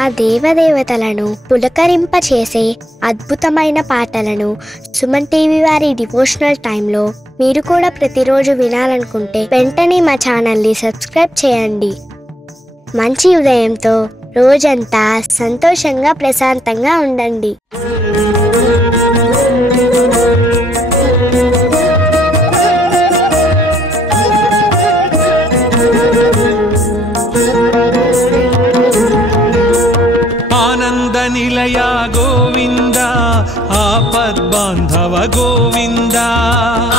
ఆ దేవదేవతలను పులకరింపచేసే అద్భుతమైన పాటలను సుమన్ టీవీ వారి డివోషనల్ టైంలో మీరు కూడా ప్రతిరోజు వినాలనుకుంటే వెంటనే మా ఛానల్ని సబ్స్క్రైబ్ చేయండి. మంచి ఉదయంతో రోజంతా సంతోషంగా ప్రశాంతంగా ఉండండి. ఆనంద నిలయ గోవింద ఆపద్బాంధవ గోవింద,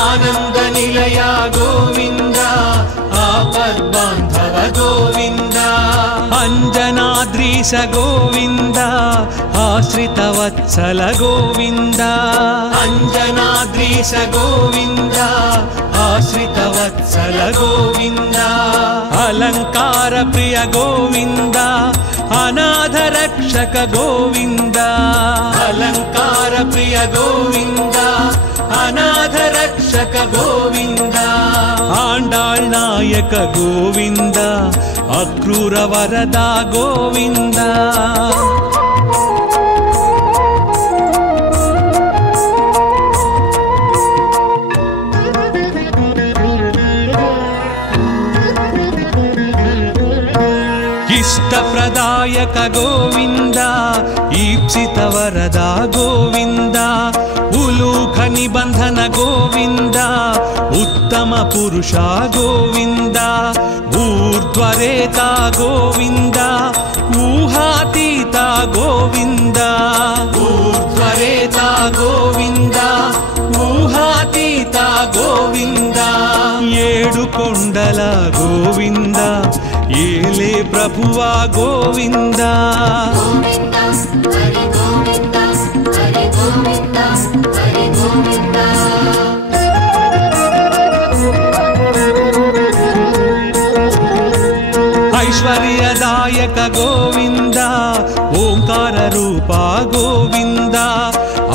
ఆనంద నిలయ గోవింద ఆపద్బాంధవ గోవింద, అంజనాద్రీశ గోవింద ఆశ్రిత వత్సల గోవింద, అంజనాద్రీశ గోవింద ఆశ్రిత వత్సల గోవింద, అలంకార ప్రియ గోవింద అనాథ రక్షక గోవింద, అలంకార ప్రియ గోవింద అనాథ రక్షక గోవింద, ఆండాళ్ నాయక గోవింద అక్రూర వరద గోవింద. ఇష్టప్రదాయక గోవింద ఈప్సిత వరద గోవింద, ఉలూఖ నిబంధన గోవింద ఉత్తమ పురుష గోవింద, ఊర్ధ్వరేత గోవింద ఊహాతీత గోవింద, ఊర్ధ్వరేత గోవింద ఊహాతీత గోవింద, ఏడు కొండల గోవింద ఏలే ప్రభువా గోవింద. ఐశ్వర్యదాయక గోవింద ఓంకార రూప గోవింద,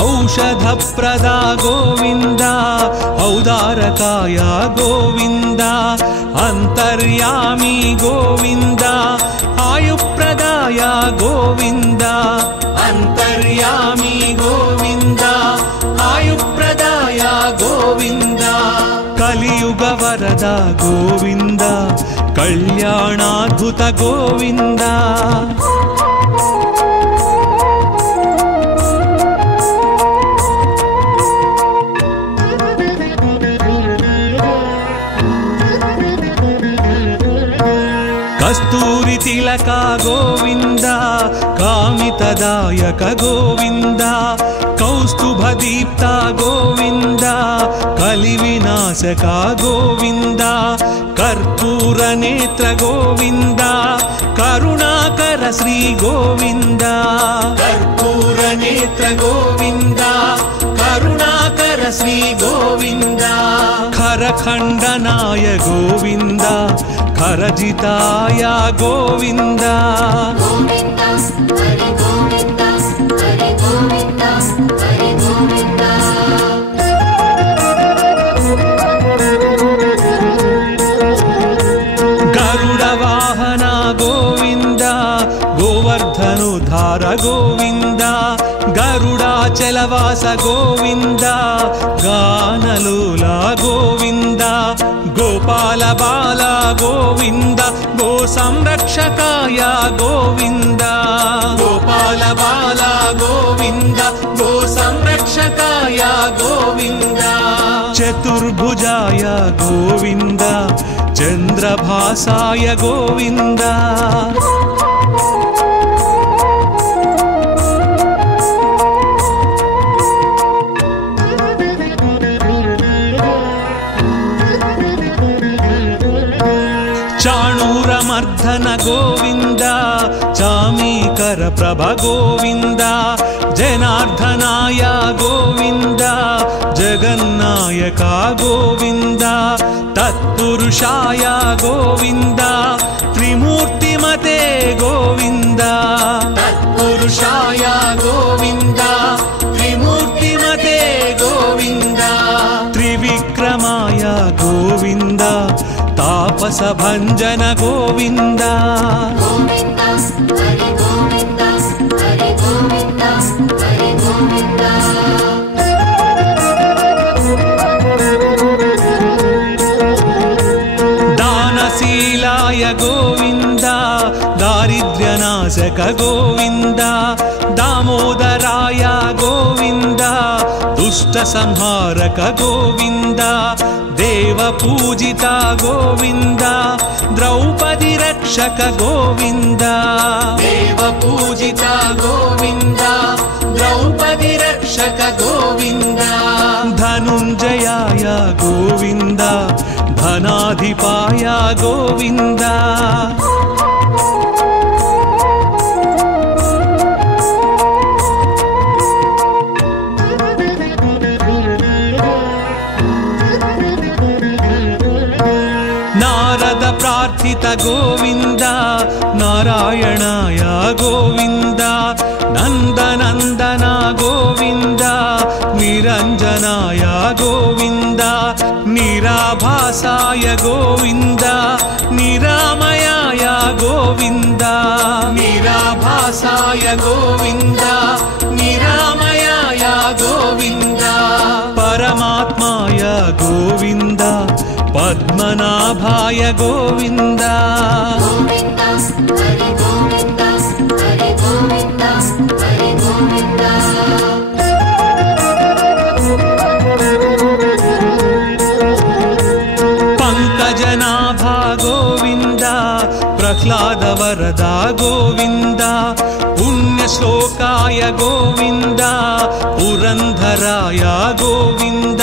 ఔషధ ప్రద గోవింద ఔదారకాయ గోవింద, అంతర్యామి గోవింద ఆయుప్రదాయ గోవింద, అంతర్యామి గోవింద ఆయుప్రదాయ గోవింద, కలియుగ వరద గోవింద కళ్యాణాద్భుత గోవింద. కస్తూరి తిలక గోవింద కామితదాయక గోవింద, కౌస్తుభ దీప్త గోవింద కలి వినాశక గోవింద, కర్పూర నేత్ర గోవింద కరుణాకర శ్రీ గోవింద, కర్పూర నేత్ర గోవింద కరుణాకర శ్రీ గోవింద, ఖరఖండనాయ గోవింద ఖరజితాయ గోవింద. గరుడ వాహన గోవింద గోవర్ధనుధార గోవింద, గరుడాచలవాస గోవింద గానలోల గోవింద, గోపాల బాల గోవింద గో సంరక్షకాయ గోవింద, గోపాల బాల గోవింద గో సంరక్షకాయ గోవింద, చతుర్భుజాయ గోవింద చంద్రభాసాయ గోవింద. చాణూరమర్ధన గోవింద చామీకర ప్రభ గోవింద, జనార్దనాయ గోవింద జగన్నాయక గోవింద, తత్పురుషాయ గోవింద త్రిమూర్తిమతే గోవింద, తత్పురుషాయ గోవింద త్రిమూర్తిమతే గోవింద, త్రివిక్రమాయ గోవింద తాపస భంజన గోవింద. दारिद्र्यनाशक गोविन्द दामोदराय गोविन्द दुष्टसंहारक गोविन्द देवपूजिता गोविन्द द्रौपदी रक्षक गोविन्द देवपूजिता गोविन्द द्रौपदी रक्षक गोविन्द धनुञ्जयाय गोविन्द धनाधिपाय गोविन्द नारद प्रार्थित गोविन्द नारायणाय गोविन्द नन्दनन्दन गोविन्द निरञ्जनाय गोविन्द निराभासाय गोविन्द निरामयाय गोविन्द निराभासाय गोविन्द निरामयाय गोविन्द परमात्माय गोविन्द पद्मनाभाय गोविन्द गोविन्द हरि गोविन्द हरि गोविन्द हरि गोविन्द पंकजनाभा गोविन्द प्रह्लाद वरदा गोविन्द पुण्यश्लोकाय गोविन्द पुरंधराय गोविन्द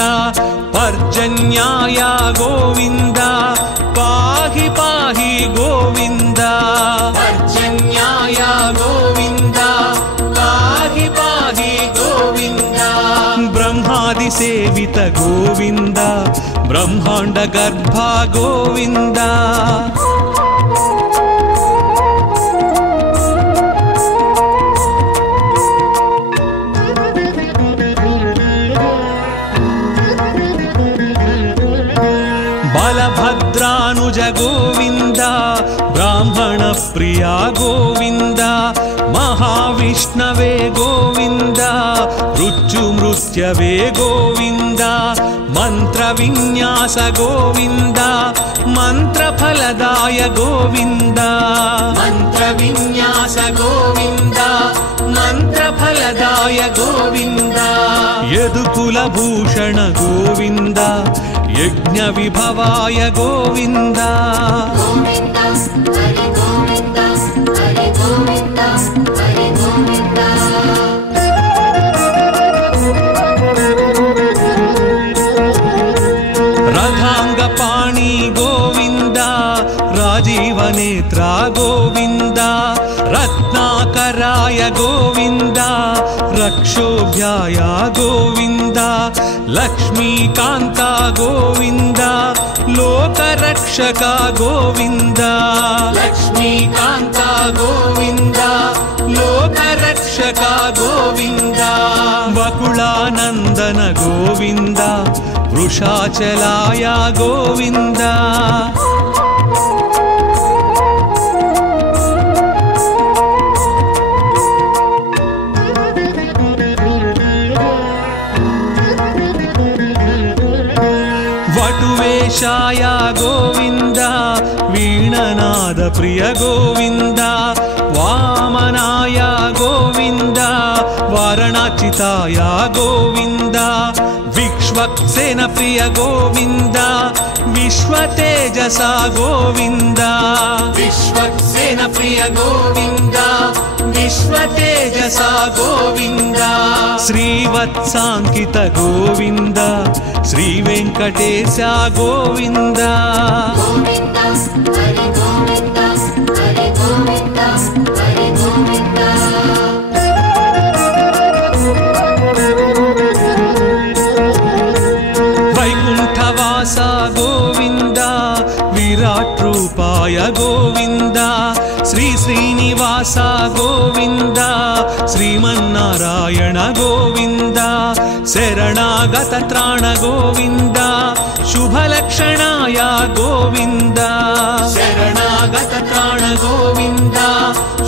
पर्जन्याय गोविन्द पाहि पाहि गोविन्द पर्जन्याय गोविन्द पाहि पाहि गोविन्द ब्रह्मादि सेवित गोविन्द ब्रह्मांड गर्भ गोविन्द बलभद्रानुज गोविन्द ब्राह्मण प्रिया गोविन्द महाविष्णवे गोविन्द मृत्युमृत्यवे गोविन्द मंत्रविन्यास गोविन्द मंत्रफलदाय गोविन्द मंत्रविन्यास गोविन्द मंत्रफलदाय गोविन्द यदुकुलभूषण गोविन्द यज्ञ विभवाय गोविन्द गोविन्द हरि गोविन्द हरि गोविन्द हरि गोविन्द रथांगपाणि गोविन्द राजीवनेत्रा गोविन्द रत्नाकराय गोविन्द रक्षोभ्याय गोविन्द लक्ष्मीकान्ता गोविन्द लोकरक्षक गोविन्द लक्ष्मीकान्ता गोविन्द लोकरक्षक गोविन्द वकुलानन्दन गोविन्द वृषाचलाय गोविन्द वटुवेशाय गोविन्द वीणनाद प्रिय गोविन्द वामनाय गोविन्द वारणाचिताय गोविन्द विश्वक्सेन प्रिय गोविन्द विश्वतेजसा गोविन्द विश्वक्सेन प्रिय गोविन्द विश्वतेजसा गोविन्द श्रीवत्साङ्कित गोविन्द श्रीवेङ्कटेश गोविन्द गोविन्द हरि गोविन्द हरि गोविन्द हरि गोविन्द वैकुण्ठवास गोविन्द विराट रूपाय गोविन्द श्री श्रीनिवास गोविन्द श्रीमन्नारायण गोविन्द शरणागत त्राण गोविन्द शुभलक्षणाय गोविन्द शरणागत त्राण गोविन्द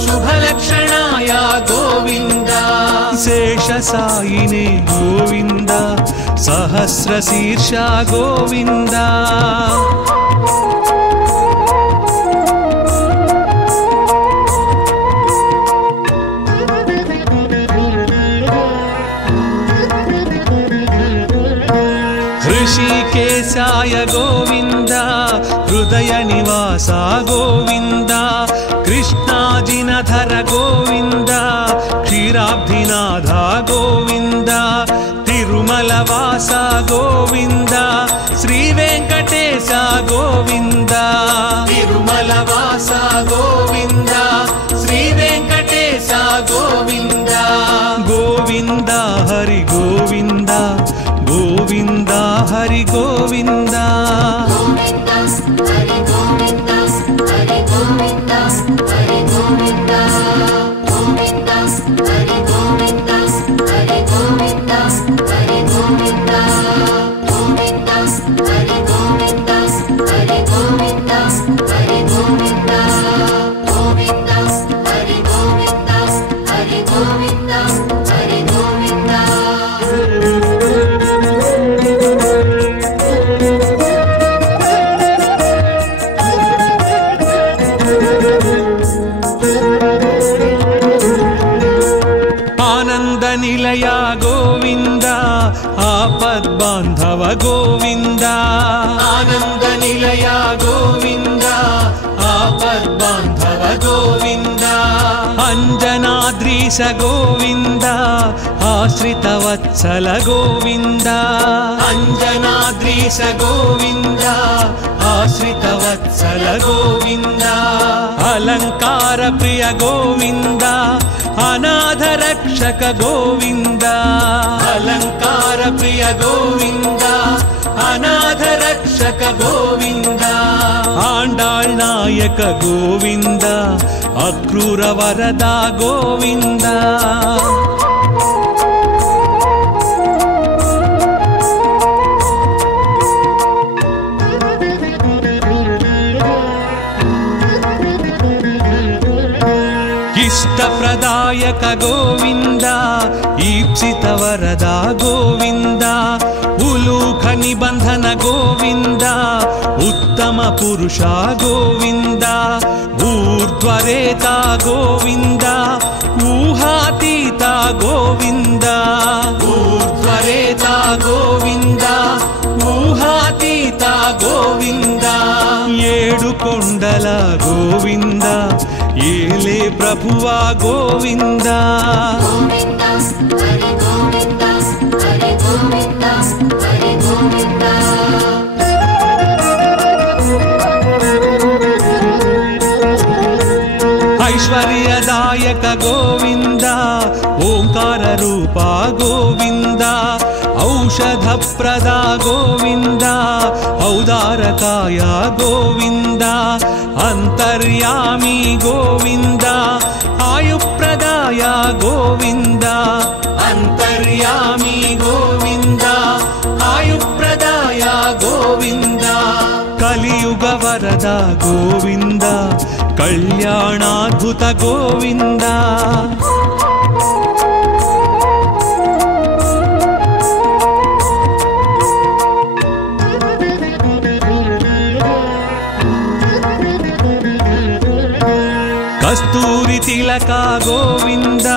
शुभलक्षणाय गोविन्द शेषसायिने गोविन्द सहस्रशीर्ष गोविन्द गोविन्द कृष्णाजिनधर गोविन्द क्षीराब्धिनाथ गोविन्द तिरुमलवास गोविन्द श्रीवेङ्कटेश गोविन्द तिरुमलवास गोविन्द श्रीवेङ्कटेश गोविन्द गोविन्द हरि गोविन्द गोविन्द हरि गोविन्द हरि गोविन्द हरि गोविन्द हरि गोविन्द गोविन्द हरि गोविन्द हरि गोविन्द हरि गोविन्द गोविन्द हरि गोविन्द हरि गोविन्द हरि गोविन्द गोविन्द हरि गोविन्द हरि गोविन्द हरि गोविन्द आनंद निलया गोविंद आपद्बांधव गोविंद आनंद निलया गोविंद आपद्बांधव गोविंद अंजनाद्रीश गोविंद आश्रितवत्सल गोविंद अंजनाद्रीश गोविंद आश्रितवत्सल गोविंद अलंकार प्रिय गोविंद अनाथ रक्षक गोविंद अलंकार प्रिय गोविंद अनाथ रक्षक गोविंद आंडाळ் नायक गोविंद अक्रूर वरदा गोविंद इष्टप्रदायक गोविंद ईप्सित वरदा गोविंद उलूख निबंधन गोविंद उत्तम पुरुषा गोविंद ऊर्ध्वरेता गोविंद ऊहातीता गोविंद ऊर्ध्वरेता गोविंद ऊहातीता गोविंद ఏడు కొండల గోవింద ఏలే ప్రభువా గోవింద गोविन्द हरि गोविन्द हरि गोविन्द हरि गोविन्द ऐश्वर्यदायक गोविंद ओंकार रूपा गोविंद औषधप्रदा गोविंद औदारकाय गोविंद अंतर्यामी गोविंद आयुप्रदाय गोविंद अंतर्यामी गोविंद आयुप्रदाय गोविंद कलियुग वरद गोविंद कल्याणाद्भुत गोविंद कस्तूरी तिलक गोविंद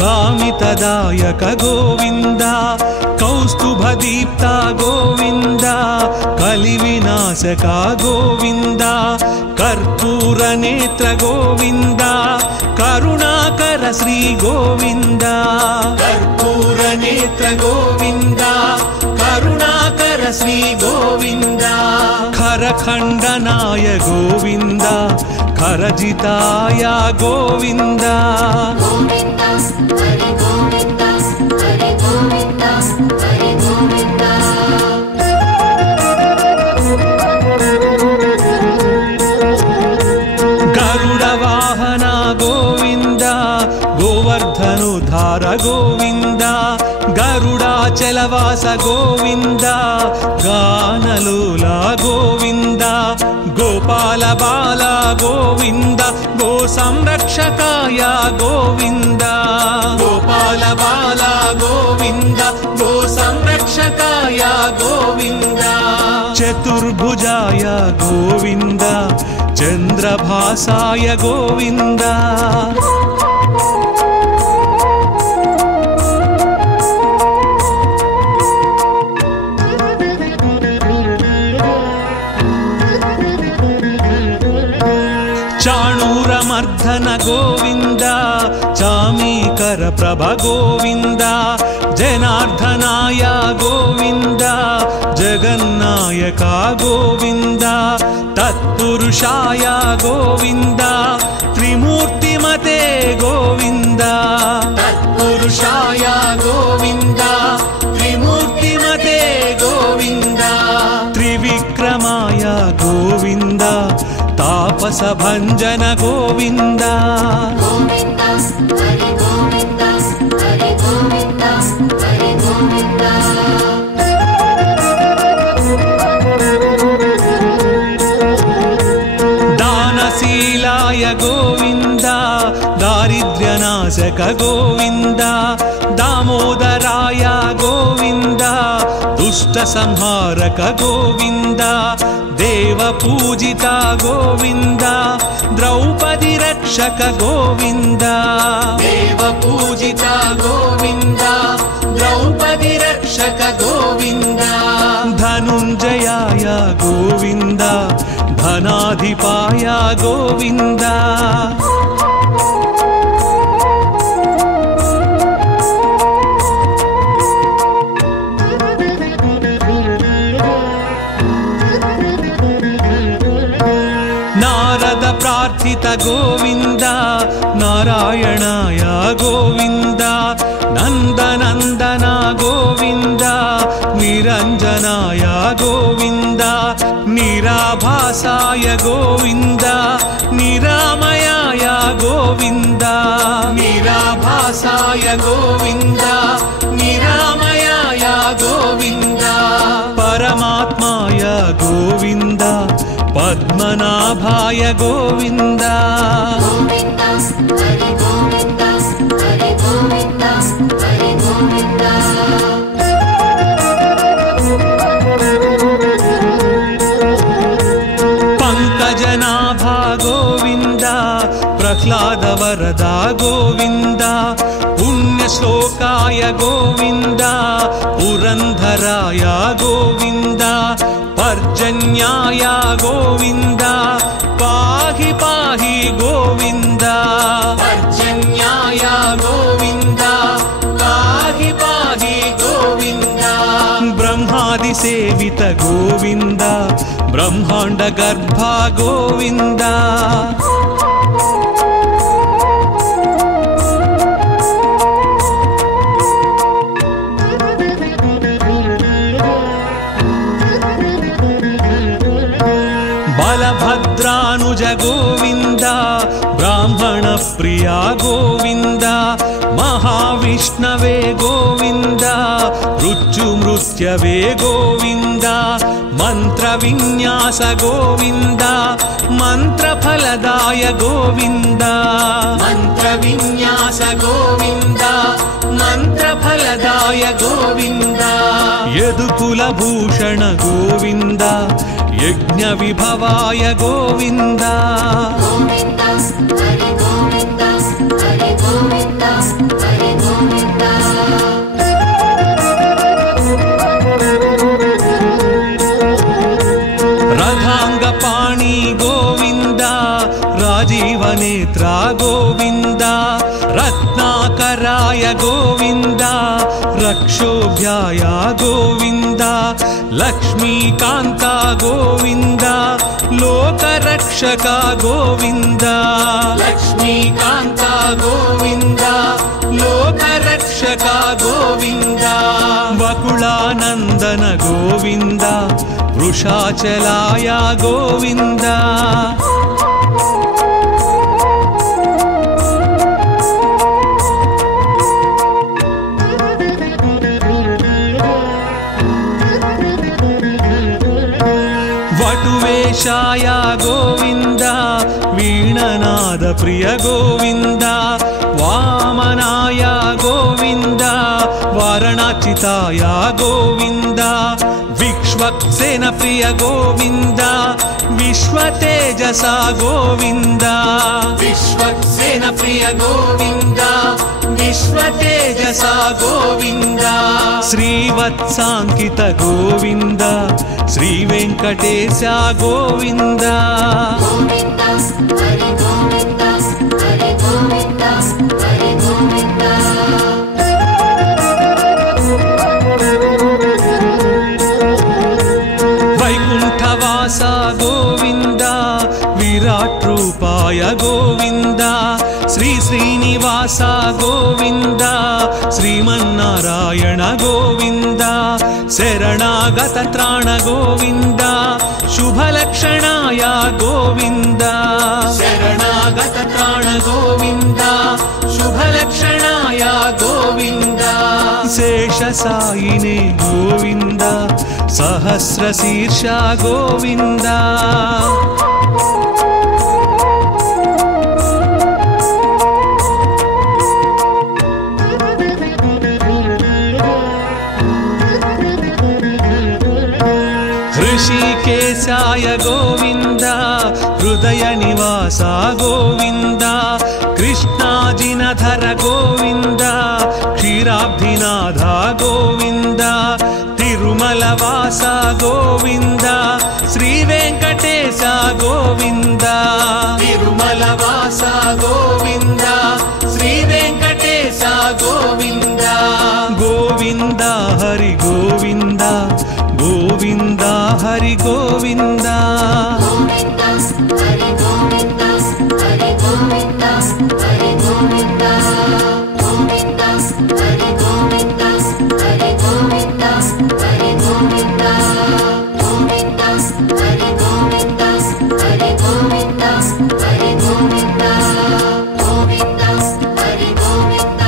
कामितदायक गोविंद कौस्तुभदीप्त गोविंद कलिविनाशक गोविंद कर्पूर नेत्र गोविंद करुणाकर श्री गोविंद कर्पूर नेत्र गोविंद करुणाकर श्री गोविंद खरखंडनाय गोविंद खरजिताय गोविंद गोविन्द हरि गोविन्द हरि गोविन्द हरि गोविन्द गरुड़ वाहन गोविंद गोवर्धनोद्धार गोविंद गरुडाचलवास गोविंद गानलोला गोविंद गोपाल बाल गोविंद गो संरक्षकाय गोविंद गोपाल बाल गोविंद गो संरक्षकाय गोविंद चतुर्भुजाय गोविंद चंद्रभासाय गोविंद జనార్దన గోవింద చామీకర ప్రభ గోవింద జనార్దనాయ గోవింద జగన్నాయక గోవింద తత్పురుషాయ గోవింద త్రిమూర్తిమతే గోవింద తత్పురుషాయ గోవింద త్రిమూర్తిమతే గోవింద త్రివిక్రమాయ గోవింద తాపస భంజన గోవింద గోవింద హరి గోవింద హరి గోవింద హరి గోవింద దానశీలాయ గోవింద దారిద్ర్యనాశక గోవింద దామోదరాయ గోవింద దుష్ట సంహారక గోవింద దేవ పూజిత గోవింద ద్రౌపది రక్షక గోవింద దేవ పూజిత గోవింద ద్రౌపది రక్షక గోవింద ధనుంజయాయ గోవింద ధనాధిపాయ గోవింద నారద ప్రార్థిత గోవింద నారాయణాయ గోవింద నందనందన గోవింద నిరంజనాయ గోవింద నిరాభాసాయ గోవింద నిరామయాయ గోవింద నిరాభాసాయ గోవింద నిరామయాయ గోవింద పరమాత్మాయ గోవింద పద్మనాభాయ గోవింద గోవింద హరి గోవింద హరి గోవింద హరి గోవింద పంకజనాభా గోవింద ప్రహ్లాద వరదా గోవింద పుణ్యశ్లోకాయ గోవింద పురంధరాయ గోవింద పర్జన్యాయ గోవింద పాహి పాహి గోవింద పర్జన్యాయ గోవింద పాహి పాహి గోవింద బ్రహ్మాది సేవిత గోవింద బ్రహ్మాండ గర్భ గోవింద బలభద్రానుజ గోవింద బ్రాహ్మణ ప్రియా గోవింద మహావిష్ణవే గోవింద మృత్యుమృత్యవే గోవింద మంత్ర విన్యాస గోవింద మంత్రఫలదాయ గోవింద మంత్ర విన్యాస గోవింద మంత్రఫలదాయ గోవింద యదుకుల భూషణ గోవింద యజ్ఞ విభవాయ గోవింద గోవింద హరి గోవింద హరి గోవింద హరి గోవింద రథాంగ పాణి గోవింద రాజీవ నేత్ర గోవింద రత్నాకరాయ గోవింద రక్షోభ్యాయ గోవింద లక్ష్మీకాంత గోవింద లోకరక్షక గోవింద లక్ష్మీకాంత గోవింద లోకరక్షక గోవింద వకుళానందన గోవింద వృషాచలాయ గోవింద వటువేషాయ గోవింద వీణనాద ప్రియ గోవింద వామనాయ గోవింద వారణాచితాయ గోవింద విక్ష్వక్సేన ప్రియ గోవింద విశ్వతేజస గోవింద విశ్వక్సేన ప్రియ గోవింద విశ్వతేజస గోవింద శ్రీవత్సాంకిత గోవింద శ్రీ వెంకటేశ గోవింద గోవింద హరి గోవింద శ్రీనివాస గోవింద శ్రీమన్నారాయణ గోవింద శరణాగత త్రాణ గోవింద శుభలక్షణాయ గోవింద శరణాగత త్రాణ గోవింద శుభలక్షణాయ గోవింద శేషసాయినే గోవింద సహస్రశీర్ష గోవింద ऋषिकेशाय गोविंद हृदय निवास गोविंद कृष्णाजिनधर गोविंद क्षीराब्धिनाथ गोविंद तिरुमलवास गोविंद श्रीवेंकटेश गोविंद तिरुमलवास गोविंद श्रीवेंकटेश गोविंद गोविंद हरि गोविंद गोविंद हरि गोविंद गोविंद हरि गोविंद हरि गोविंद हरि गोविंद गोविंद हरि गोविंद हरि गोविंद हरि गोविंद गोविंद हरि गोविंद हरि गोविंद हरि गोविंद गोविंद हरि गोविंद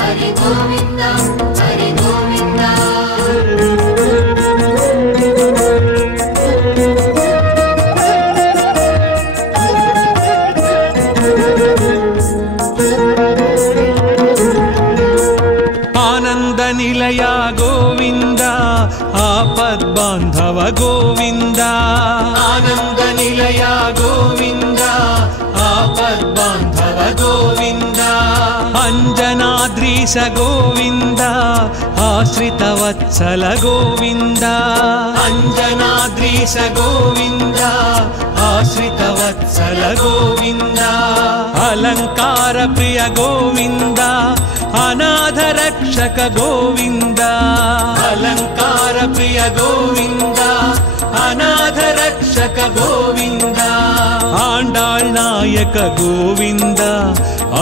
हरि गोविंद हरि गोविंद आनंद निलय गोविंद आपद्बांधव गोविंद आनंद निलय गोविंद आपद्बांधव गोविंद अंजनाद्रीश गोविंद आश्रितवत्सल गोविंद अंजनाद्रीश गोविंद आश्रितवत्सल गोविंद अलंकार प्रिय गोविंद अनाथ रक्षक गोविंद अलंकार प्रिय गोविंद अनाथ रक्षक गोविंद आंडाळ் नायक गोविंद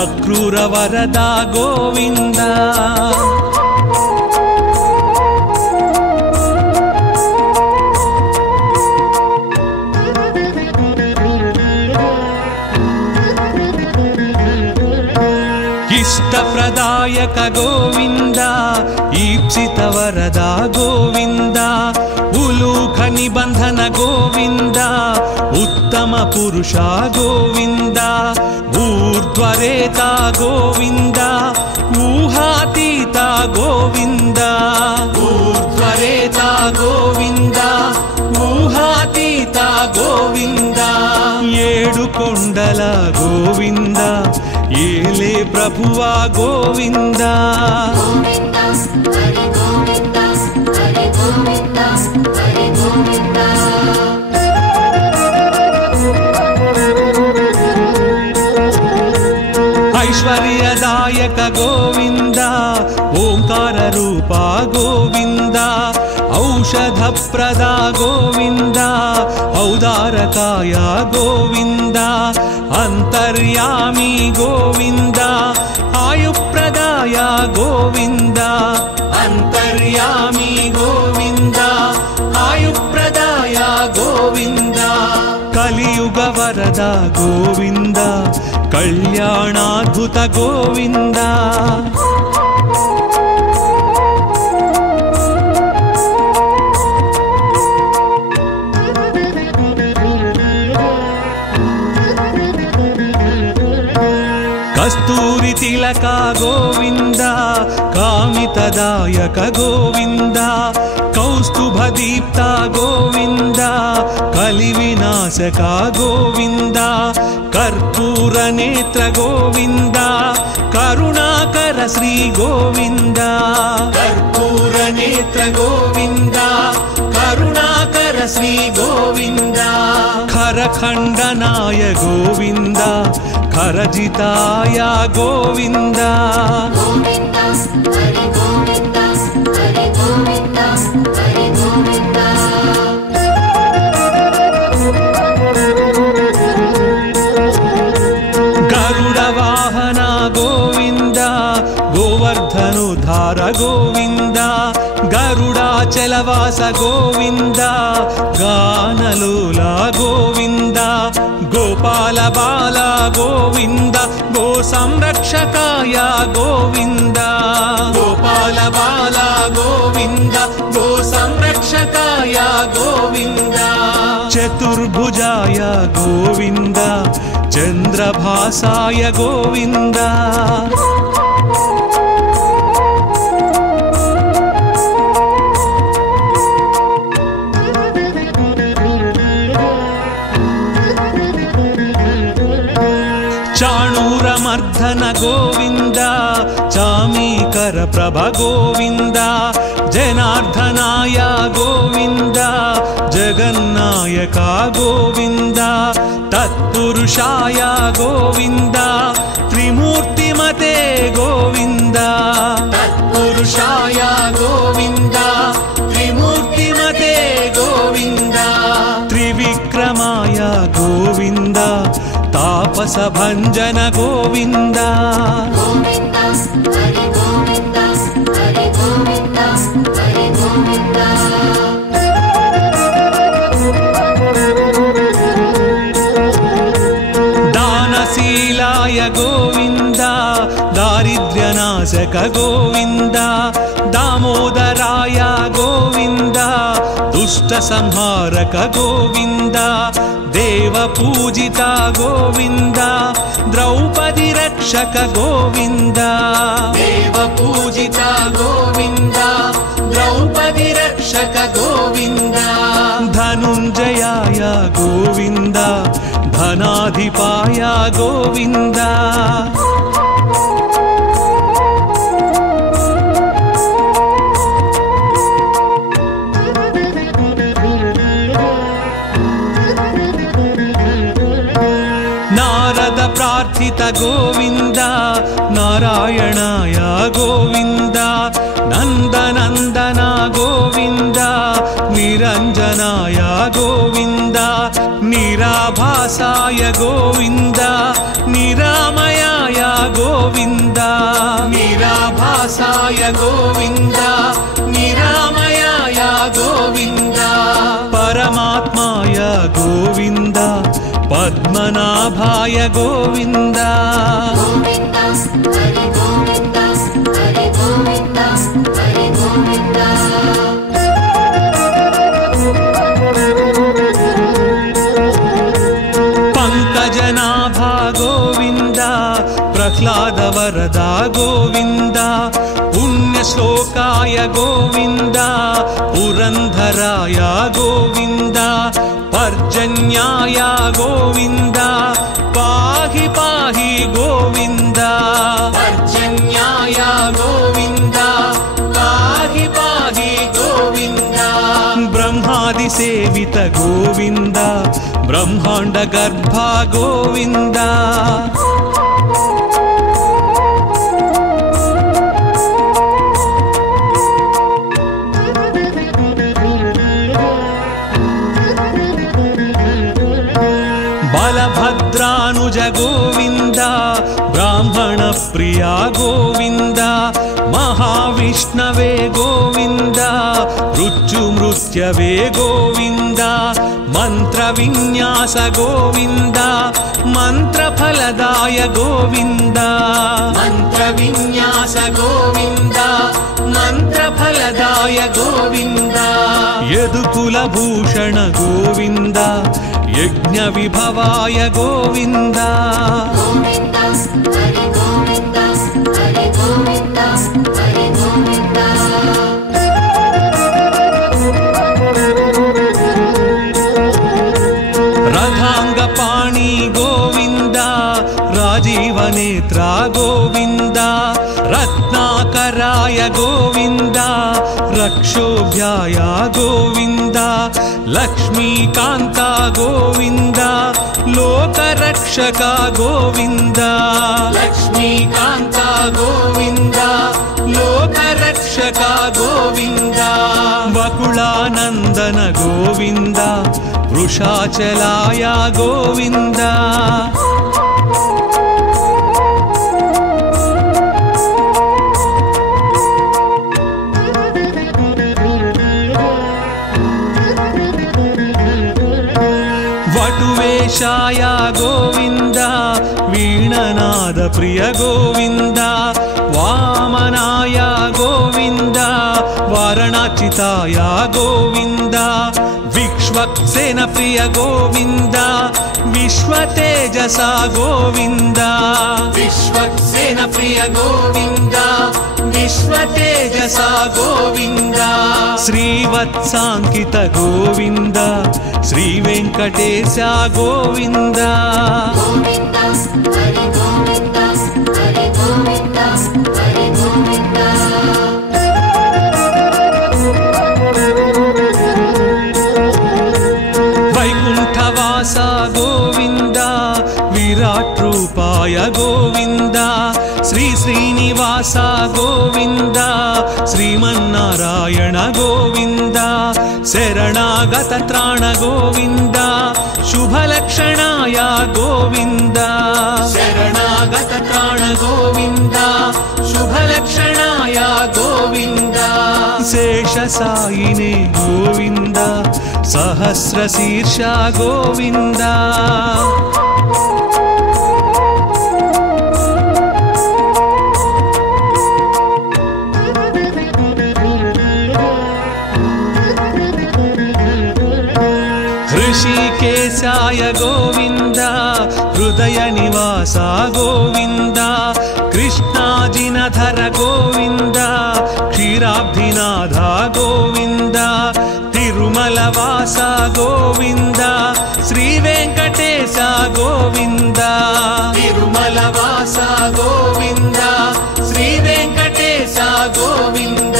अक्रूर वरदा गोविंद इष्टप्रदायक गोविंद ईप्सित वरदा गोविंद उलूख निबंधन गोविंद उत्तम पुरुषा गोविंद ऊर्ध्वरेता गोविंद ऊहातीता गोविंद ऊर्ध्वरेता गोविंद ऊहातीता गोविंद ఏడు కొండల గోవింద ఏలే ప్రభువా గోవింద गोविंद हरि गोविंद हरि गोविंद हरि गोविंद ऐश्वर्यदायक गोविंद ओंकार रूपा गोविंद औषधप्रदा गोविंद औदारकाय गोविंद अंतर्यामी गोविंद आयुप्रदाय गोविंद अंतर्यामी गोविंद आयुप्रदाय गोविंद कलियुग वरद गोविंद कल्याणाद्भुत गोविंद कस्तूरी तिलक गोविंद कामितदायक गोविंद कौस्तुभदीप्त गोविंद कलिविनाशक गोविंद कर्पूर नेत्र गोविंद करुणाकर श्री गोविंद कर्पूर नेत्र गोविंद करुणाकर श्री गोविंद खरखंडनाय गोविंद खरजिताय गोविंद गोविंद हरि गोविंद हरि गोविंद हरि गोविंद गरुड़ वाहना విహార గోవింద గరుడాచలవాస గోవింద గానలోల గోవింద గోపాల బాల గోవింద గో సంరక్షకాయ గోవింద గోపాల బాల గోవింద గో సంరక్షకాయ గోవింద చతుర్భుజాయ గోవింద చంద్రభాసాయ గోవింద చాణూరమర్ధన గోవింద చామీకర ప్రభ గోవింద జనార్దనాయ గోవింద జగన్నాయక గోవింద తత్పురుషాయ గోవింద త్రిమూర్తిమతే గోవింద తత్పురుషాయ గోవింద త్రిమూర్తిమతే గోవింద త్రివిక్రమాయ గోవింద తాపస భంజన గోవింద గోవింద హరి గోవింద హరి గోవింద హరి గోవింద దానశీలాయ గోవింద దారిద్ర్యనాశక గోవింద దామోదరాయ గోవింద దుష్ట సంహారక గోవింద దేవ పూజిత గోవింద ద్రౌపది రక్షక గోవింద దేవ పూజిత గోవింద ద్రౌపది రక్షక గోవింద ధనుంజయాయ గోవింద ధనాధిపాయ గోవింద నారద ప్రార్థిత గోవింద నారాయణాయ గోవింద నందనందన గోవింద నిరంజనాయ గోవింద నిరాభాసాయ గోవింద నిరామయాయ గోవింద నిరాభాసాయ గోవింద నిరామయాయ గోవింద పరమాత్మాయ గోవింద పద్మనాభాయ గోవింద గోవింద హరి గోవింద హరి గోవింద హరి గోవింద పంకజనాభ గోవింద ప్రహ్లాద వరద గోవింద పుణ్యశ్లోకాయ గోవింద పురంధరాయ గోవింద పర్జన్యాయ గోవింద పాహి పాహి గోవింద పర్జన్యాయ గోవింద పాహి పాహి గోవింద బ్రహ్మాది సేవిత గోవింద బ్రహ్మాండ గర్భ గోవింద బలభద్రానుజ గోవింద బ్రాహ్మణ ప్రియా గోవింద మహావిష్ణవే గోవింద మృత్యుమృత్యవే గోవింద మంత్ర విన్యాస గోవింద మంత్రఫలదాయ గోవింద మంత్ర విన్యాస గోవింద మంత్రఫలదాయ గోవింద యదుకుల భూషణ గోవింద యజ్ఞ విభవాయ గోవింద గోవింద హరి గోవింద హరి గోవింద హరి గోవింద రథాంగ పాణి గోవింద రాజీవ నేత్ర గోవింద రత్నాకరాయ గోవింద రక్షోభ్యాయ గోవింద లక్ష్మీకాంత గోవింద లోకరక్షక గోవింద లక్ష్మీకాంత గోవింద లోకరక్షక గోవింద వకుళానందన గోవింద వృషాచలాయ గోవింద ప్రియ గోవింద వామనాయ గోవింద వారణాచితాయ గోవింద విశ్వక్సేన ప్రియ గోవింద విశ్వతేజస గోవింద విశ్వక్సేన ప్రియ గోవింద విశ్వతేజస గోవింద శ్రీవత్సాంకిత గోవింద శ్రీ వెంకటేశ గోవింద గోవింద హరి గోవింద హరి గోవింద హరి గోవింద వైకుంఠవాస గోవింద విరాట్ రూపాయ గోవింద శ్రీ శ్రీనివాస గోవింద శ్రీమన్నారాయణ గోవింద శరణాగత త్రాణ గోవింద శుభలక్షణాయ గోవింద శరణాగత త్రాణ గోవింద శుభలక్షణాయ గోవింద శేషసాయినే గోవింద సహస్రశీర్ష గోవింద ऋषिकेशाय गोविंद हृदय निवास गोविंद कृष्णाजिनधर गोविंद क्षीराब्धिनाथ गोविंद तिरुमलवास गोविंद श्री वेंकटेश गोविंद तिरुमलवास गोविंद श्री वेंकटेश गोविंद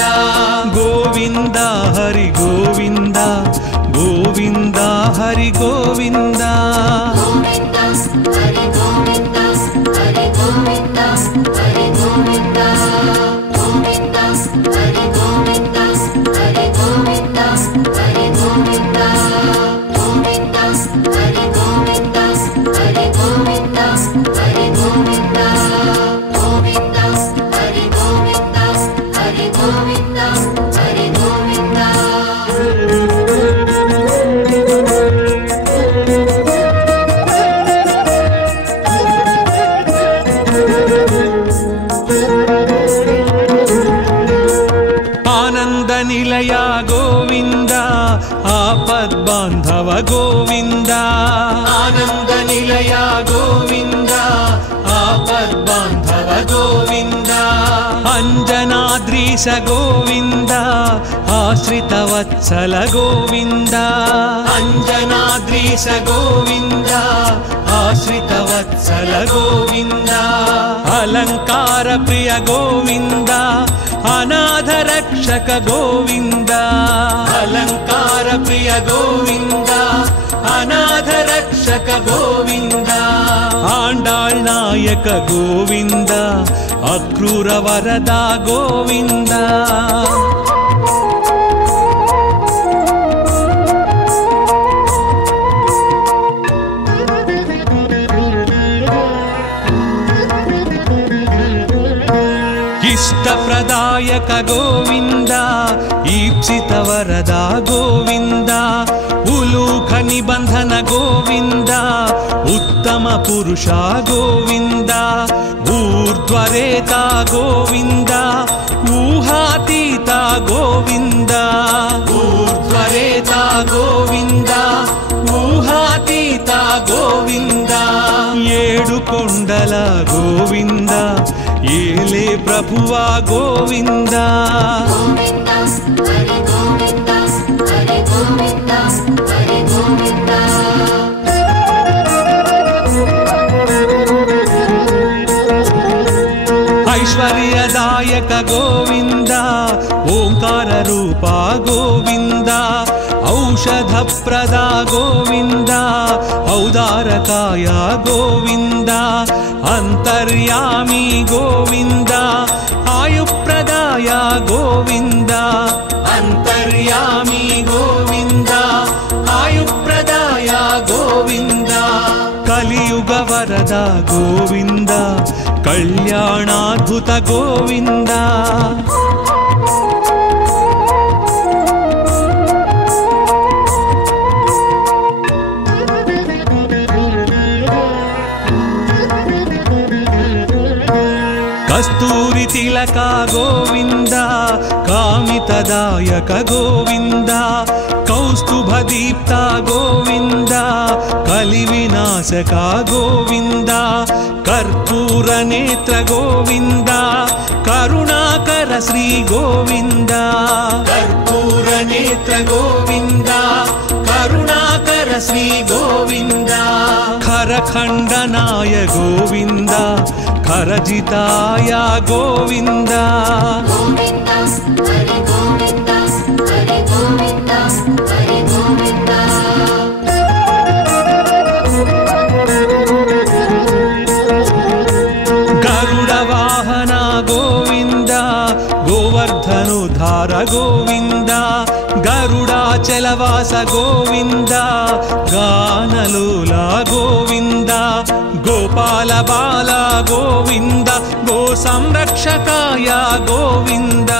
गोविंद हरि गोविंद गोविंद हरि गोविंद గోవింద హరి గోవింద హరి గోవింద హరి గోవింద గోవింద హరి గోవింద హరి గోవింద హరి గోవింద గోవింద హరి గోవింద హరి గోవింద హరి గోవింద గోవింద హరి గోవింద హరి గోవింద హరి గోవింద आनंद निलय गोविंद आपद्बांधव गोविंद आनंद निलय गोविंद आपद्बांधव गोविंद अंजनाद्रीश गोविंद आश्रित वत्सल गोविंद अंजनाद्रीश गोविंद आश्रित वत्सल गोविंद अलंकार प्रिय गोविंद अनाथ रक्षक गोविंद अलंकार प्रिय गोविंद अनाथ रक्षक गोविंद आंडाळ नायक गोविंद अक्रूर वरदा गोविंद इष्टप्रदायक गोविंद ईप्सित वरदा गोविंद उलूख निबंधन गोविंद उत्तम पुरुषा गोविंद ऊर्ध्वरेता गोविंद ऊहातीता गोविंद ऊर्ध्वरेता गोविंद ऊहातीता गोविंद ఏడు కొండల గోవింద ఏలే ప్రభువా గోవింద గోవింద హరి గోవింద హరి గోవింద హరి గోవింద ऐश्वर्यदायक गोविंद ओंकार रूपा गोविंद औषध प्रदा गोविंद औदारकाय गोविंद अंतर्यामी गोविंद आयुप्रदाय गोविंद अंतर्यामी गोविंद आयुप्रदाय गोविंद कलियुग वरद गोविंद कल्याणाद्भुत गोविंद కస్తూరి తిలక గోవింద కామితదాయక గోవింద కౌస్తుభ దీప్త గోవింద కలి వినాశక గోవింద కర్పూర నేత్ర గోవింద కరుణాకర శ్రీ గోవింద కర్పూర నేత్ర గోవింద కరుణాకర శ్రీ గోవింద ఖరఖండనాయ గోవింద ఖరజితాయ గోవింద గోవింద హరి గోవింద హరి గోవింద హరి గోవింద గరుడ వాహన గోవింద గోవర్ధనుధార గోవింద గరుడాచలవాస గోవింద గానలోల గోవింద గోపాల బాల గోవింద గో సంరక్షకాయ గోవింద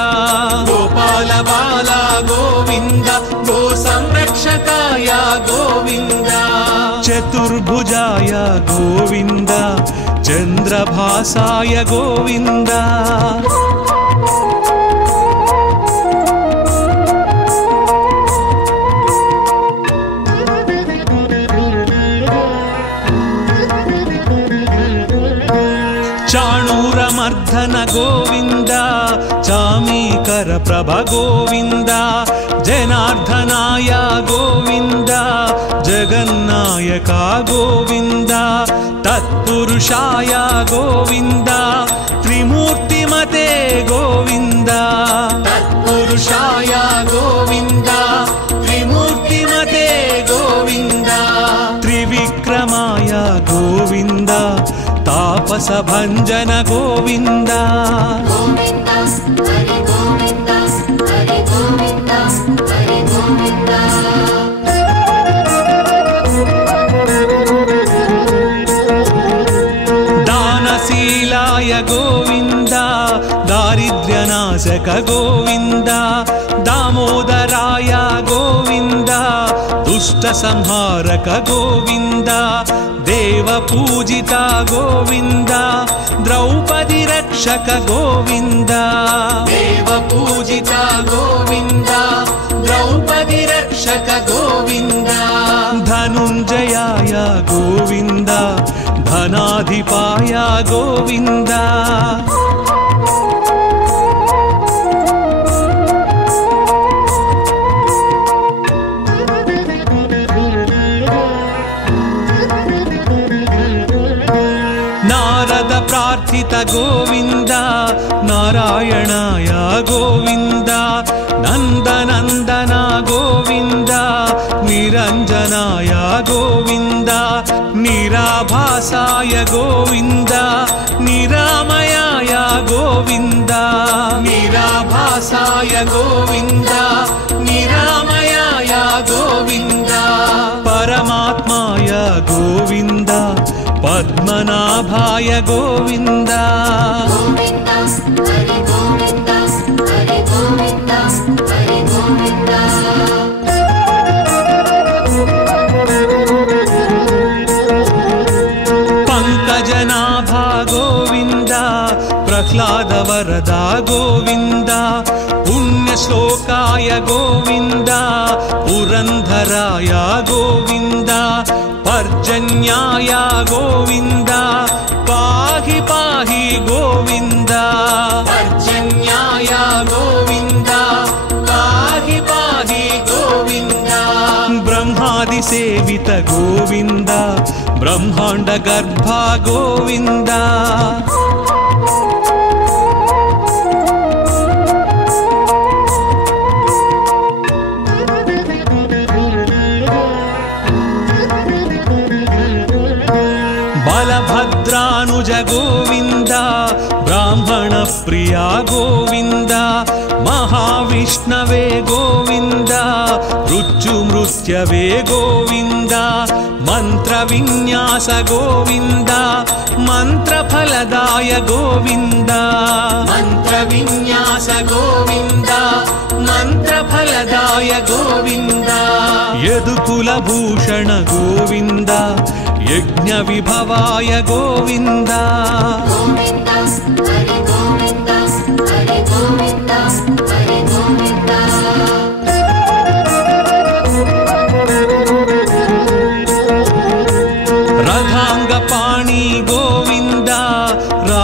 గోపాల బాల గోవింద గో సంరక్షకాయ గోవింద చతుర్భుజాయ గోవింద చంద్రభాసాయ గోవింద చాణూరమర్ధన గోవింద చామీకర ప్రభ గోవింద జనార్దనాయ గోవింద జగన్నాయక గోవింద తత్పురుషాయ గోవింద త్రిమూర్తిమతే గోవింద తత్పురుషాయ గోవింద త్రిమూర్తిమతే గోవింద త్రివిక్రమాయ గోవింద తాపస భంజన గోవింద గోవింద హరి గోవింద హరి గోవింద హరి గోవింద దానశీలాయ గోవింద దారిద్ర్యనాశక గోవింద దామోదరాయ గోవింద దుష్ట సంహారక గోవింద దేవ పూజిత గోవింద ద్రౌపది రక్షక గోవింద దేవ పూజిత గోవింద ద్రౌపది రక్షక గోవింద ధనుంజయాయ గోవింద ధనాధిపాయ గోవింద నారద ప్రార్థిత గోవింద నారాయణాయ గోవింద నందనందన గోవింద నిరంజనాయ గోవింద నిరాభాసాయ గోవింద నిరామయాయ గోవింద నిరాభాసాయ గోవింద నిరామయాయ గోవింద పరమాత్మాయ గోవింద పద్మనాభాయ గోవింద గోవింద హరి గోవింద హరి గోవింద హరి గోవింద పంకజనాభా గోవింద ప్రహ్లాద వరద గోవింద పుణ్యశ్లోకాయ గోవింద పురంధరాయ గోవింద పర్జన్యాయ గోవింద పాహి పాహి గోవింద పర్జన్యాయ గోవింద పాహి పాహి గోవింద బ్రహ్మాది సేవిత గోవింద బ్రహ్మాండ గర్భ గోవింద బలభద్రానుజ గోవింద బ్రాహ్మణ ప్రియా గోవింద మహావిష్ణవే గోవింద మృత్యుమృత్యవే గోవింద మంత్ర విన్యాస గోవింద మంత్ర ఫలదాయ గోవింద మంత్ర విన్యాస గోవింద మంత్ర ఫలదాయ గోవింద యదుకుల భూషణ గోవింద యజ్ఞ విభవాయ గోవింద గోవింద హరి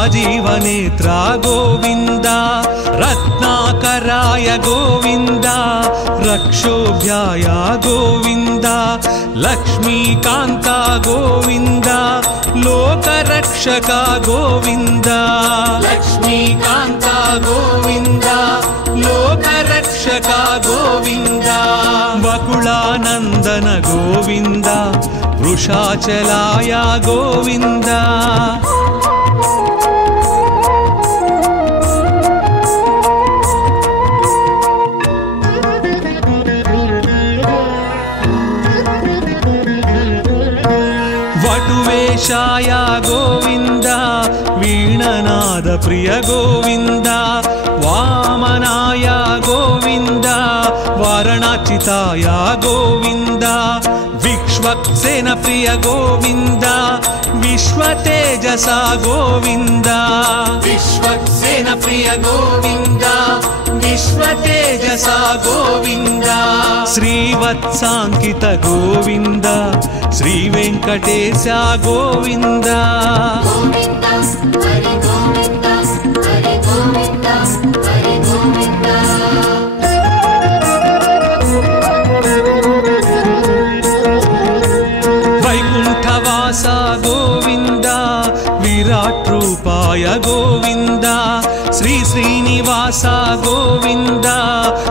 राजीवनेत्रा गोविन्द रत्नाकराय गोविन्द रक्षोभ्याय गोविन्द लक्ष्मीकान्ता गोविन्द लोकरक्षक गोविन्द लक्ष्मीकान्ता गोविन्द लोकरक्षक गोविन्द वकुलानन्दन गोविन्द वृषाचलाय गोविन्द वटुवेशाय गोविन्द वीणनाद प्रिय गोविन्द वामनाय गोविन्द वारणाचिताय गोविन्द विश्वक्सेन प्रिय गोविन्द विश्वतेजसा गोविन्द विश्वक्सेन प्रिय गोविन्द विश्वतेजसा गोविन्द श्रीवत्साङ्कित गोविन्द श्रीवेङ्कटेश गोविन्द गोविन्द हरि गोविन्द हरि गोविन्द हरि गोविन्द वैकुण्ठवास गोविन्द विराट रूपाय गोविन्द श्री श्रीनिवास गोविन्द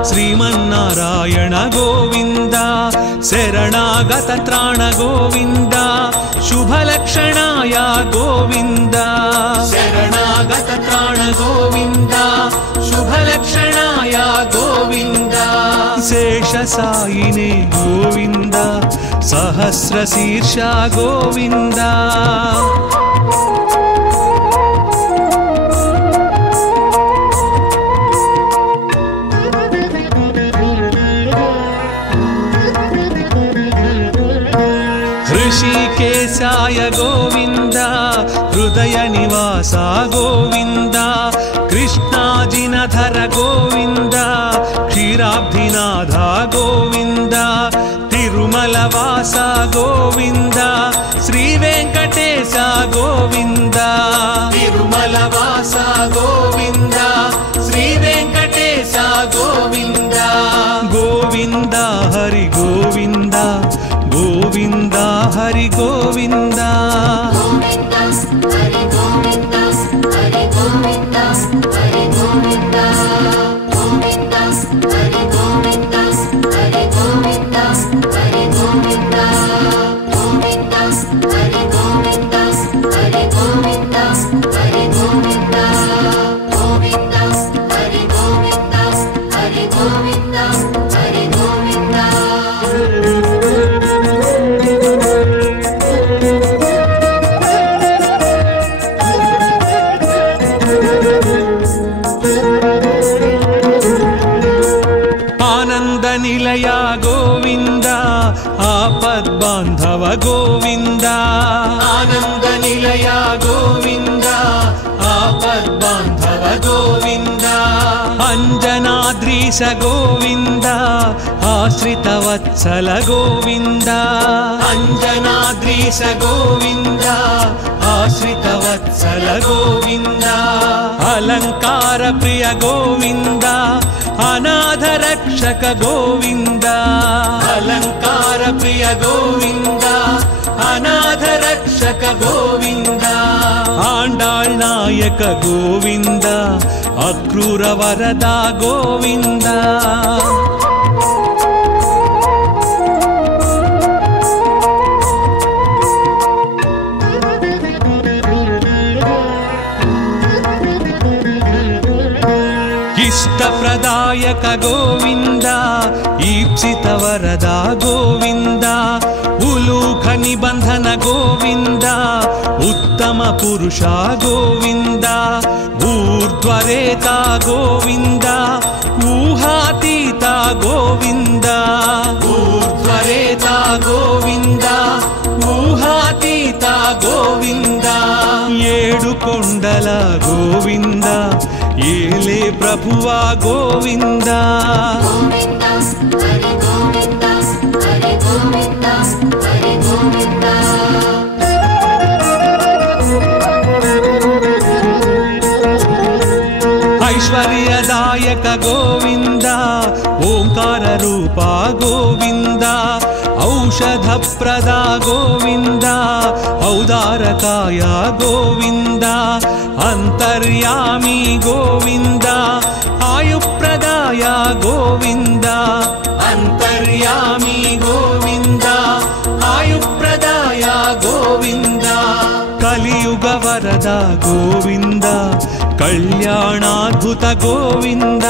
श्रीमन्नारायण गोविन्द शरणागत त्राण गोविन्द शुभलक्षणाय गोविन्द शरणागत त्राण गोविन्द शुभलक्षणाय गोविन्द शेषसायिने गोविन्द सहस्रशीर्ष गोविन्द ऋषिकेशाय गोविन्द हृदय निवास गोविन्द कृष्णाजिनधर गोविन्द क्षीराब्धिनाथ गोविन्द तिरुमलवास गोविन्द श्रीवेङ्कटेश गोविन्द तिरुमलवास गोविन्द श्रीवेङ्कटेश गोविन्द गोविन्द हरि गोविन्द गोविन्द हरि गोविन्द गोविन्द हरि गोविन्द हरि गोविन्द हरि गोविन्द गोविन्द हरि गोविन्द हरि गोविन्द हरि गोविन्द गोविन्द हरि गोविन्द हरि गोविन्द हरि गोविन्द गोविन्द हरि गोविन्द हरि गोविन्द हरि गोविन्द आनंद निलय गोविन्द आपद्बान्धव गोविन्द आनंद निलय गोविन्द आपद्बान्धव गोविन्द अंजनाद्रीश गोविन्द आश्रितवत्सल गोविन्द अंजनाद्रीश गोविन्द आश्रितवत्सल गोविन्द अलंकार प्रिय गोविन्द अनाथ रक्षक गोविन्द अलंकार प्रिय गोविन्द अनाथ रक्षक गोविन्द आंडाळ नायक गोविन्द अक्रूर वरदा गोविन्द इष्टप्रदायक गोविन्द ईप्सित वरदा गोविन्द उलूख निबंधन गोविन्द उत्तम पुरुष गोविन्द ऊर्ध्वरेता गोविन्द ऊहातीत गोविन्द ऊर्ध्वरेता गोविन्द ऊहातीत गोविन्द ఏడు కొండల గోవింద ఏలే ప్రభువా గోవింద गोविन्द हरि गोविन्द हरि गोविन्द हरि गोविन्द ऐश्वर्यदायक गोविन्द ओंकार रूपा गोविन्द औषधप्रदा गोविन्द औदारकाय गोविन्द अन्तर्यामी गोविन्द आयुप्रदाय गोविन्द अन्तर्यामी गोविन्द आयुप्रदाय गोविन्द कलियुग वरद गोविन्द कल्याणाद्भुत गोविन्द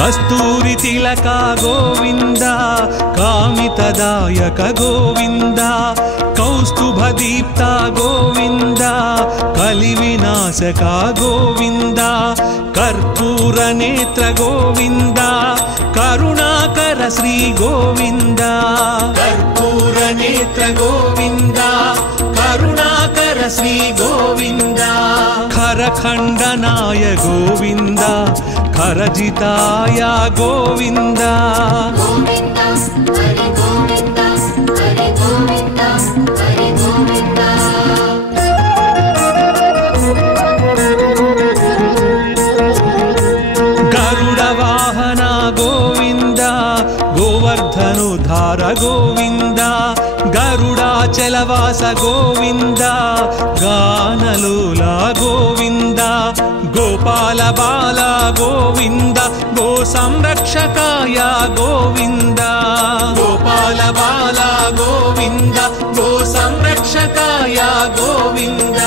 कस्तूरी तिलक गोविन्द कामितदायक गोविन्द कौस्तुभदीप्त गोविन्द कलिविनाशक गोविन्द कर्पूरनेत्र गोविन्द करुणाकर श्री गोविन्द कर्पूरनेत्र गोविन्द करुणाकर श्री गोविन्द खरखण्डनाय गोविन्द खरजिताय गोविन्द गोविन्द हरि गोविन्द हरि गोविन्द हरि गोविन्द गरुडवाहन गोविन्द गोवर्धनोद्धार गोविन्द गरुडाचलवास गोविन्द गानलोला गोविन्द गोपाल बाल गोविन्द गो संरक्षकाय गोविन्द गोपाल बाल गोविन्द गो संरक्षकाय गोविन्द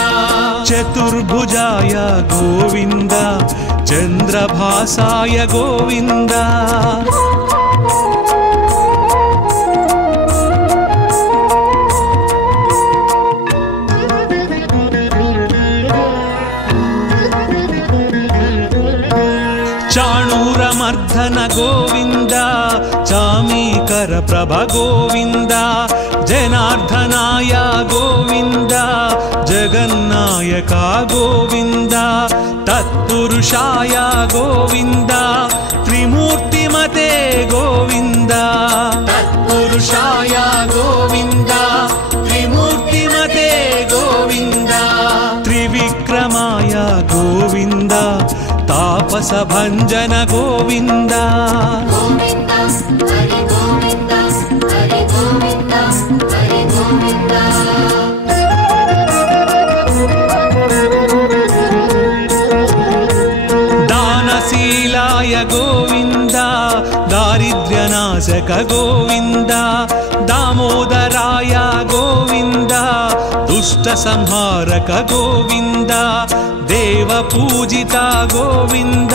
चतुर्भुजाय गोविन्द चन्द्रभासाय गोविन्द चाणूरमर्दन गोविन्द चामीकर प्रभ गोविन्द जनार्दनाय गोविन्द जगन्नायक गोविन्द तत्पुरुषाय गोविन्द त्रिमूर्तिमते गोविन्द तत्पुरुषाय गोविन्द त्रिमूर्तिमते गोविन्द त्रिविक्रमाय गोविन्द तापस भंजन गोविन्द गोविन्द हरि गोविन्द हरि गोविन्द हरि गोविन्द दानशीलाय गोविन्द दारिद्र्यनाशक गोविन्द दामोदराय गोविन्द दुष्ट संहारक गोविन्द देव पूजिता गोविन्द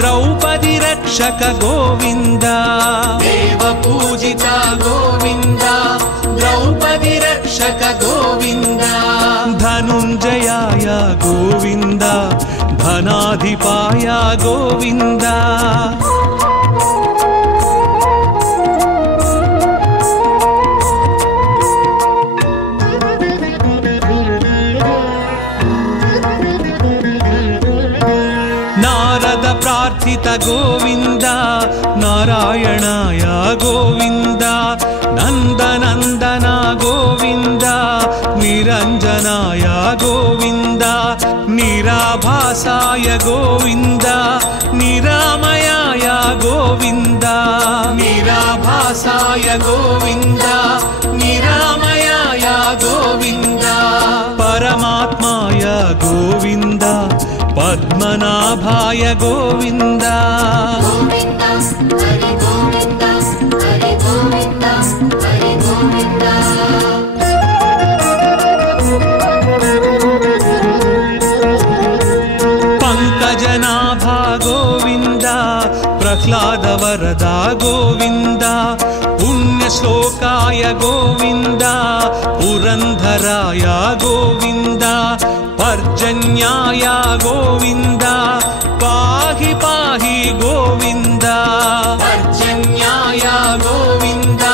द्रौपदी रक्षक गोविन्द देव पूजिता गोविन्द द्रौपदी रक्षक गोविन्द धनुञ्जयाय गोविन्द धनाधिपाय गोविन्द प्रार्थित गोविन्द नारायणाय गोविन्द नन्दनन्दन गोविन्द निरञ्जनाय गोविन्द निराभासाय गोविन्द निरामयाय गोविन्द निराभासाय गोविन्द निरामयाय गोविन्द परमात्माय गोविन्द पद्मनाभाय गोविन्द गोविन्द हरि गोविन्द हरि गोविन्द हरि गोविन्द पंकजनाभा गोविन्द प्रह्लाद वरदा गोविन्द पुण्यश्लोकाय गोविन्द पुरंधराय गोविन्द पर्जन्याय गोविन्द पाहि पाहि गोविन्द पर्जन्याय गोविन्द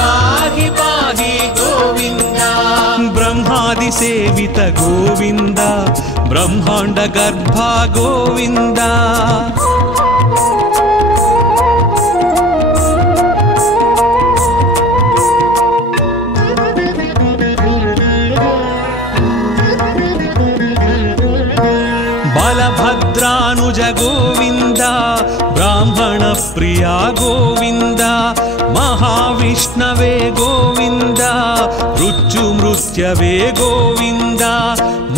पाहि पाहि गोविन्द ब्रह्मादि सेवित गोविन्द ब्रह्मांड गर्भ गोविन्द गोविन्द ब्राह्मण प्रिया गोविन्द महाविष्णवे गोविन्द मृत्युमृत्यवे गोविन्द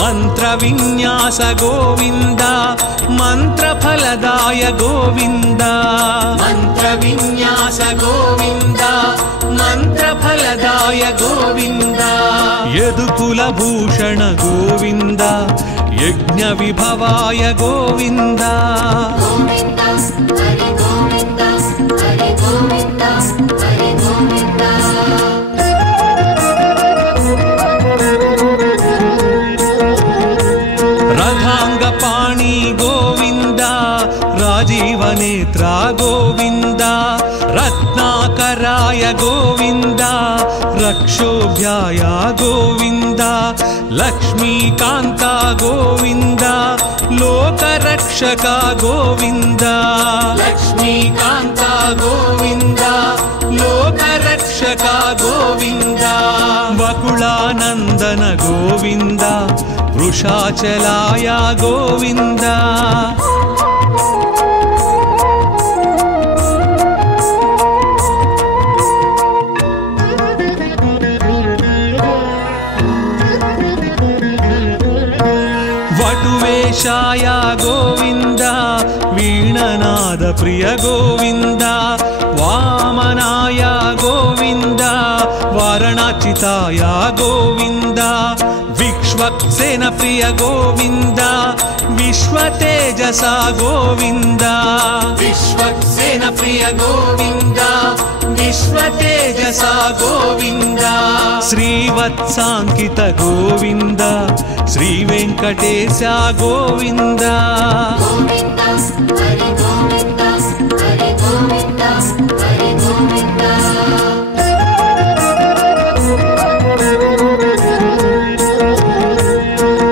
मन्त्रविन्यास गोविन्द मन्त्रफलदाय गोविन्द मन्त्रविन्यास गोविन्द मन्त्रफलदाय गोविन्द यदुकुलभूषण गोविन्द यज्ञविभवाय गोविन्द गोविन्द हरि गोविन्द हरि गोविन्द हरि गोविन्द रथांगपाणि गोविन्द राजीवनेत्रा गोविन्द रत्नाकराय गोविन्द रक्षोभ्याय गोविन्द लक्ष्मीकान्ता गोविन्द लोकरक्षका गोविन्द लक्ष्मीकान्ता गोविन्द लोकरक्षका गोविन्द वकुलानन्दन गोविन्द वृषाचलाय गोविन्द वटुवेशाय गोविन्द वीणनाद प्रिय गोविन्द वामनाय गोविन्द वारणाचिताय गोविन्द विश्वक्सेन प्रिय गोविन्द विश्वतेजसा गोविन्द विश्वक्सेन प्रिय गोविन्द विश्वतेजसा गोविन्द श्रीवत्साङ्कित गोविन्द श्रीवेङ्कटेश गोविन्द गोविन्द हरि गोविन्द हरि गोविन्द हरि गोविन्द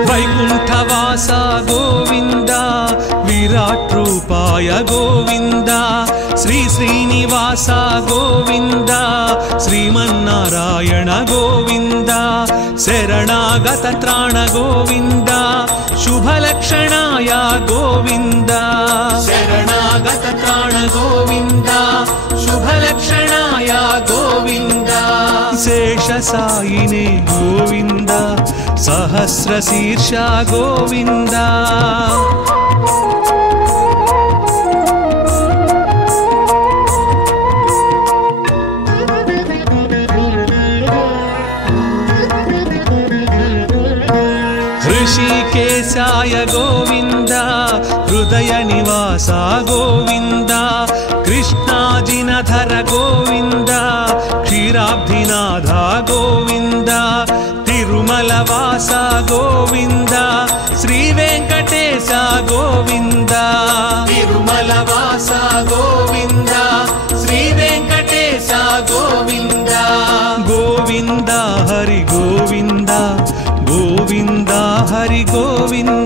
वैकुण्ठवास गोविन्द विराट रूपाय गोविन्द श्री श्रीनिवास गोविन्द श्रीमन्नारायण गोविन्द शरणागत त्राण गोविन्द शुभलक्षणाय गोविन्द शरणागत त्राण गोविन्द शुभलक्षणाय गोविन्द शेषसायिने गोविन्द सहस्रशीर्ष गोविन्द ऋषिकेशाय गोविन्द हृदय निवास गोविन्द कृष्णाजिनधर गोविन्द क्षीराब्धिनाथ गोविन्द तिरुमलवास गोविन्द श्रीवेङ्कटेश गोविन्द तिरुमलवास गोविन्द श्रीवेङ्कटेश गोविन्द गोविन्द हरि गोविन्द गोविन्द हरि गोविन्द